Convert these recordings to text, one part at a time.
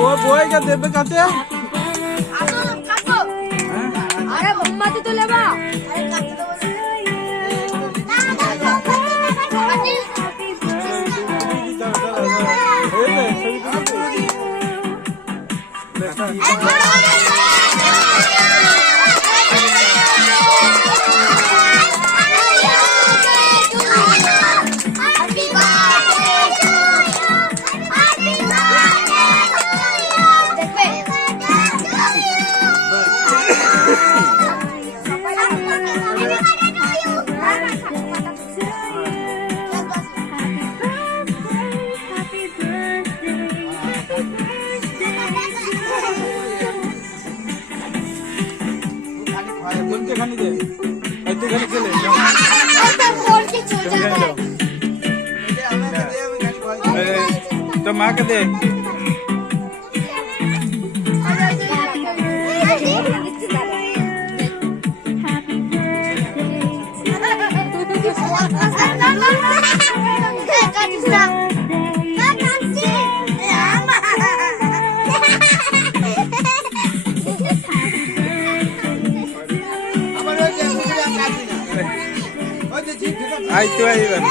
ও বইকে দেবে কাছে আরে মোমবাতি তো লেবা খানি দে একটুখানি খেলে তো মাকে দে আইতো এবার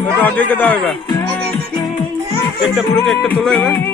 ওটা অজয়কে দাও এবার একটা পুরো একটা তোলো এবার